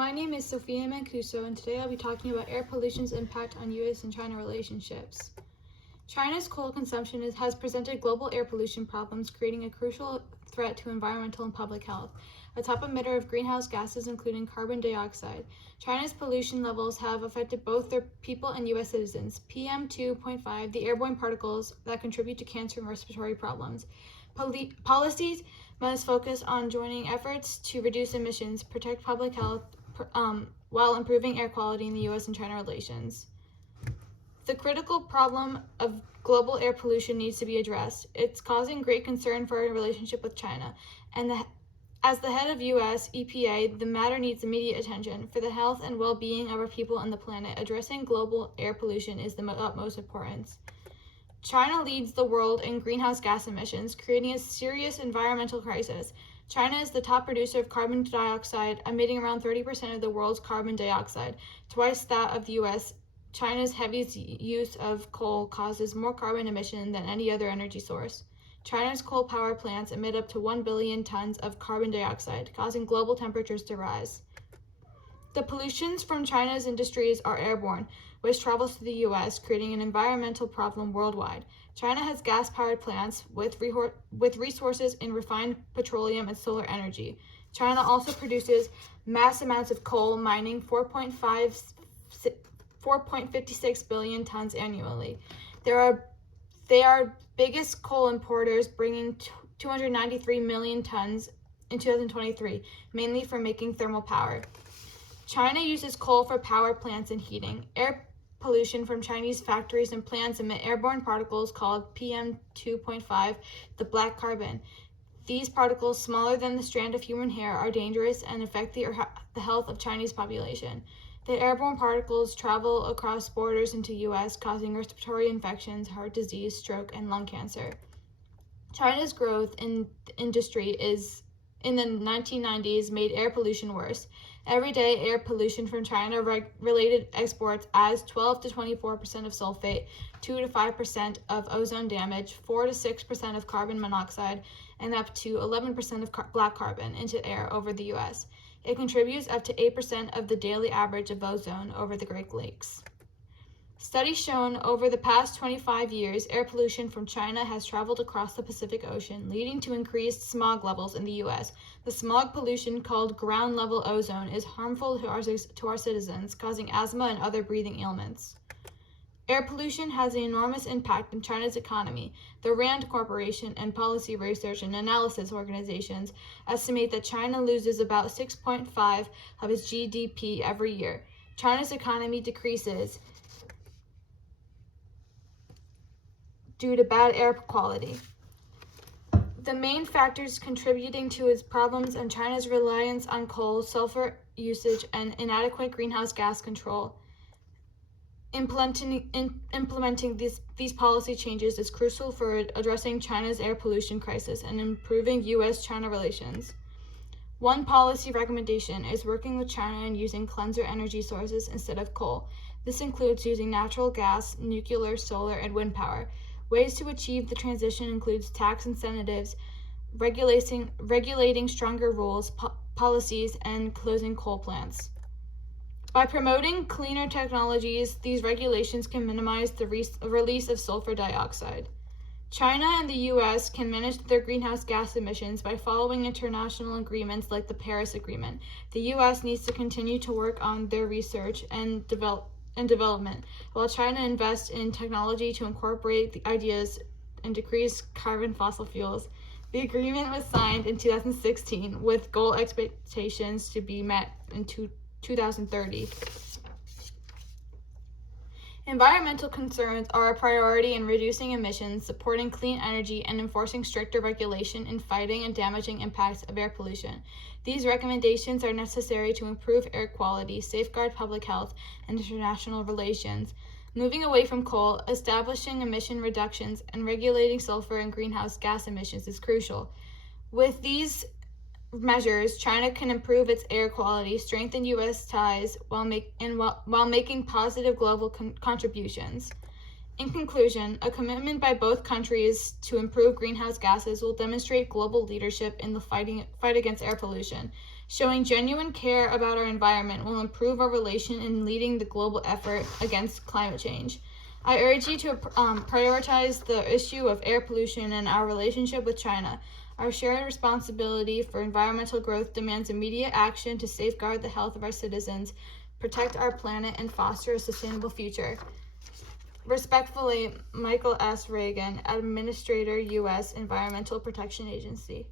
my name is Sophia Mancuso, and today I'll be talking about air pollution's impact on U.S. and China relationships. China's coal consumption has presented global air pollution problems, creating a crucial threat to environmental and public health. A top emitter of greenhouse gases, including carbon dioxide, China's pollution levels have affected both their people and U.S. citizens. PM 2.5, the airborne particles that contribute to cancer and respiratory problems. Policies must focus on joining efforts to reduce emissions, protect public health, while improving air quality in the U.S. and China relations. The critical problem of global air pollution needs to be addressed. It's causing great concern for our relationship with China, and as the head of U.S. EPA, the matter needs immediate attention. For the health and well-being of our people and the planet, addressing global air pollution is the utmost importance. China leads the world in greenhouse gas emissions, creating a serious environmental crisis. China is the top producer of carbon dioxide, emitting around 30% of the world's carbon dioxide, twice that of the U.S. China's heavy use of coal causes more carbon emission than any other energy source. China's coal power plants emit up to 1 billion tons of carbon dioxide, causing global temperatures to rise. The pollutions from China's industries are airborne, which travels to the U.S., creating an environmental problem worldwide. China has gas-powered plants with resources in refined petroleum and solar energy. China also produces mass amounts of coal, mining 4.56 billion tons annually. They are biggest coal importers, bringing 293 million tons in 2023, mainly for making thermal power. China uses coal for power plants and heating. Air pollution from Chinese factories and plants emit airborne particles called PM 2.5, the black carbon. These particles, smaller than the strand of human hair, are dangerous and affect the health of Chinese population. The airborne particles travel across borders into U.S., causing respiratory infections, heart disease, stroke, and lung cancer. China's growth in industry in the 1990s made air pollution worse. Everyday air pollution from China-related exports adds 12 to 24% of sulfate, 2 to 5% of ozone damage, 4 to 6% of carbon monoxide, and up to 11% of black carbon into air over the U.S. It contributes up to 8% of the daily average of ozone over the Great Lakes. Studies shown over the past 25 years, air pollution from China has traveled across the Pacific Ocean, leading to increased smog levels in the U.S. The smog pollution, called ground-level ozone, is harmful to our citizens, causing asthma and other breathing ailments. Air pollution has an enormous impact on China's economy. The RAND Corporation and policy research and analysis organizations estimate that China loses about 6.5% of its GDP every year. China's economy decreases due to bad air quality. The main factors contributing to its problems are China's reliance on coal, sulfur usage, and inadequate greenhouse gas control. Implementing these policy changes is crucial for addressing China's air pollution crisis and improving U.S.-China relations. One policy recommendation is working with China and using cleaner energy sources instead of coal. This includes using natural gas, nuclear, solar, and wind power. Ways to achieve the transition includes tax incentives, regulating stronger rules, policies, and closing coal plants. By promoting cleaner technologies, these regulations can minimize the release of sulfur dioxide. China and the U.S. can manage their greenhouse gas emissions by following international agreements like the Paris Agreement. The U.S. needs to continue to work on their research and development, while China invests in technology to incorporate the ideas and decrease carbon fossil fuels. The agreement was signed in 2016 with goal expectations to be met in 2030. Environmental concerns are a priority in reducing emissions, supporting clean energy, and enforcing stricter regulation in fighting and damaging impacts of air pollution. These recommendations are necessary to improve air quality, safeguard public health, and international relations. Moving away from coal, establishing emission reductions, and regulating sulfur and greenhouse gas emissions is crucial. With these measures, China can improve its air quality, strengthen U.S. ties, while making positive global contributions. In conclusion, a commitment by both countries to improve greenhouse gases will demonstrate global leadership in the fight against air pollution. Showing genuine care about our environment will improve our relation in leading the global effort against climate change. I urge you to prioritize the issue of air pollution and our relationship with China. Our shared responsibility for environmental growth demands immediate action to safeguard the health of our citizens, protect our planet, and foster a sustainable future. Respectfully, Michael S. Reagan, Administrator, U.S. Environmental Protection Agency.